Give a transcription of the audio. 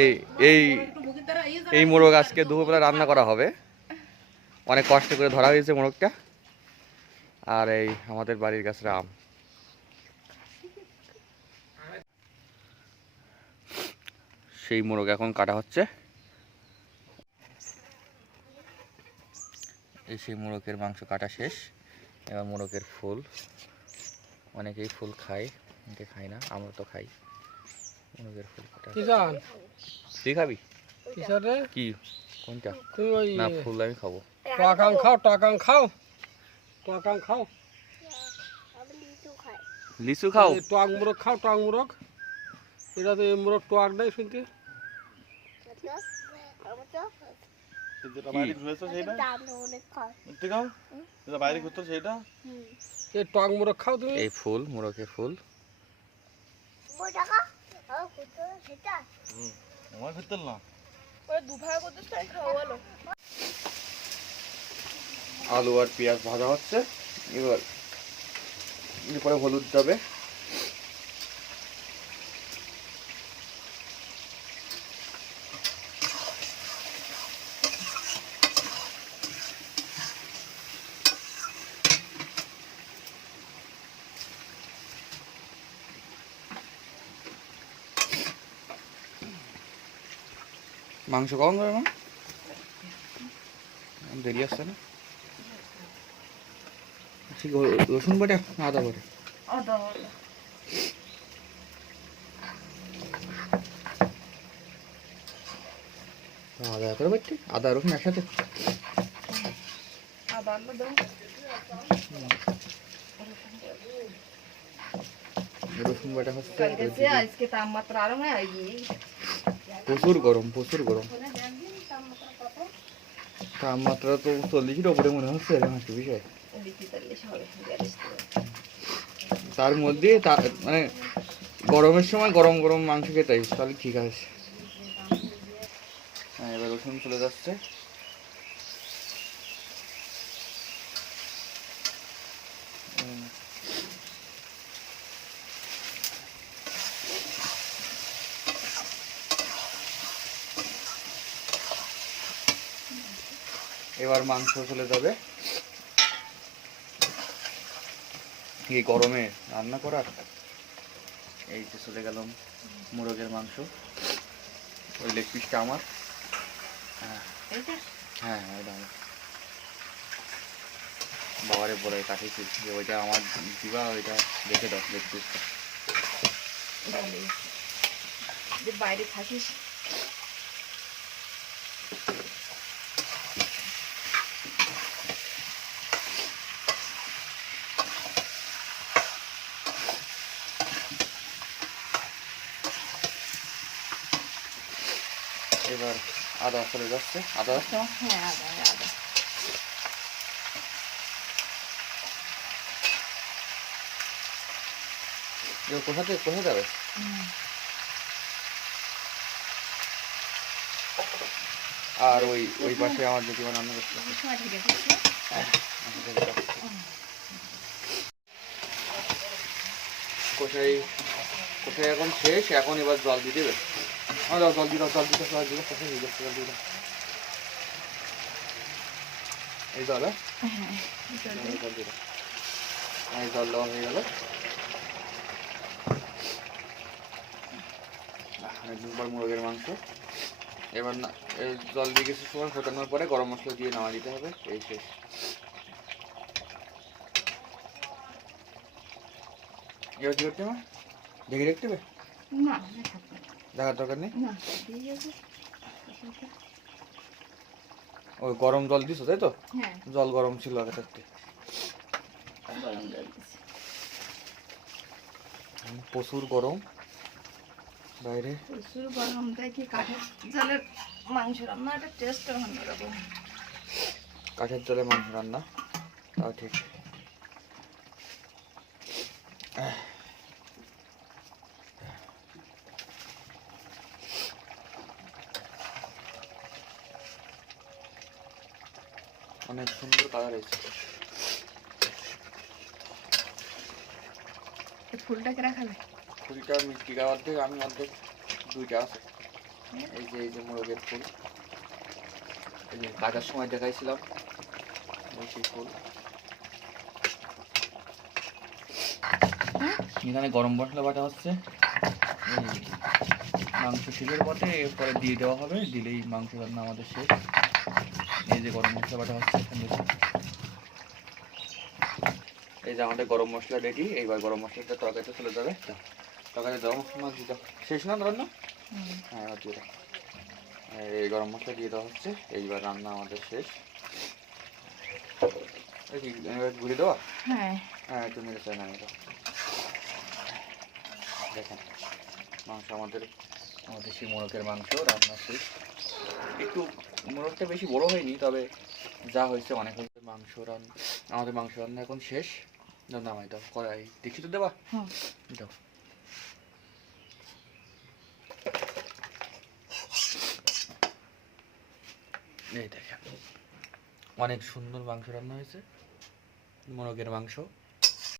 এই এই এই মোরগ আজকে দুপুরবেলা রান্না করা হবে। অনেক কষ্ট করে ধরা হয়েছে মোরগটা। আর এই আমাদের বাড়ির গাছের আম। সেই মোরগ এখন কাটা হচ্ছে। এই সেই মোরগের মাংস কাটা শেষ। এবার মোরগের ফুল। অনেকেই ফুল খায়, অনেকে খায় না আমরা তো খাই। ফুল কাটা কিষান তুই খাবি? কিষান রে কি? কোনটা? তুমি ওই না ফুল আমি খাব। টাকাং খাও টাকাং খাও। টাকাং খাও। লিচু খাও? টক মুরগ খাও টক মুরগ। এটা তো মুরগ টক নাই শুনতে। টক মুরগ খাও তুমি। এই ফুল মোরগের ফুল। আমার ভিতর না। আলু আর পেঁয়াজ ভাজা হচ্ছে। এবার এরপরে হলুদ যাবে। মাংস কখন ধরে মা দেরি আসছে না। রসুন বাটা আদা বাটা। আদা করে বাটতে আদা রসুন একসাথে। রসুন বাটা হচ্ছে আজকে তাপমাত্রা আরও নয় প্রচুর গরম প্রচুর গরম। তাপমাত্রা তো চল্লিশের ওপরে মনে হচ্ছে, এরকম বিষয়। তার মধ্যে মানে গরমের সময় গরম গরম মাংস খেতে তাহলে ঠিক আছে। হ্যাঁ এবার ওখানে চলে যাচ্ছে। এবার মাংস চলে যাবে। এই গরমে রান্না করার? এই যে চলে গেলাম মোরগের মাংস। ওই লেগ পিসটা আমার। হ্যাঁ হ্যাঁ হ্যাঁ ওইটা আমার। বাবারে বলে কাটিয়েছি। যে ওইটা আমার দিবা, ওইটা দেখে দাও লেগ পিসটা। বাইরে থাকিস? এবার আদা চলে যাচ্ছে। আদা? যাচ্ছে হ্যাঁ আদা আদা। কোথায় যাবে? আর ওই ওই পাশে আমার জেঠিমা রান্না ঠিক আছে কোথায় কোথায় এখন শেষ? এখন এবার জল দিয়ে দেবে? দিয়ে দাও জল দিতে জল দিতে কোথায় দিয়ে যাচ্ছে জল দিয়ে দাও এই হ্যাঁ? এই জল দেওয়া হয়ে গেল দুবার মুরগের মাংস এবার না জল দিয়ে কিছু সময় ফোটানোর পরে গরম মশলা দিয়ে নামা দিতে হবে। এই শেষ এবার কি করতে হবে? না থাকবে না। দেখার দরকার নেই? ওই গরম জল দিছো তাই তো? হ্যাঁ। জল গরম ছিল আগে থাকতে। জল প্রচুর গরম। বাইরে। প্রচুর গরম তাই কি কাঠের জলের মাংস রান্না একটা টেস্ট অন্যরকম। কাঠের জলে মাংস রান্না? তাও ঠিক। অনেক সুন্দর কালার হয়েছে এই ফুলটাকে রাখাবে? কুড়িটা মিষ্টি অর্ধেক আমি অর্ধেক দুইটা আছে। এই যে এই যে মোরগের ফুল। এই যে কাটার সময় দেখাইছিলাম সেই ফুল। এখানে গরম মশলা বাটা হচ্ছে। মাংস শিলের মধ্যে এরপরে দিয়ে দেওয়া হবে দিলেই মাংস রান্না আমাদের শেষ। যে গরম মশলা বাটা হচ্ছে এখানে দেখুন। এই যে আমাদের গরম মশলা রেডি এইবার গরম মশলাটা তরকারিতে চলে যাবে। তরকারি দাও মাছ দিতে শেষ না রান্না হ্যাঁ দিয়ে এই গরম মশলা দিয়ে দেওয়া হচ্ছে এইবার রান্না আমাদের শেষ। ঘুরে দেওয়া? হ্যাঁ। হ্যাঁ একটু মেরে চাই না দেখেন মাংস আমাদের আমাদের সেই মোরগের মাংস রান্না শেষ। একটু মোরগটা বেশি বড় হয়নি তবে যা হয়েছে অনেক হয়েছে। মাংস রান আমাদের মাংস রান্না এখন শেষ। নামাই দাও কড়াই দেখি তো দেবা। দাও এই দেখেন। অনেক সুন্দর মাংস রান্না হয়েছে। মোরগের মাংস।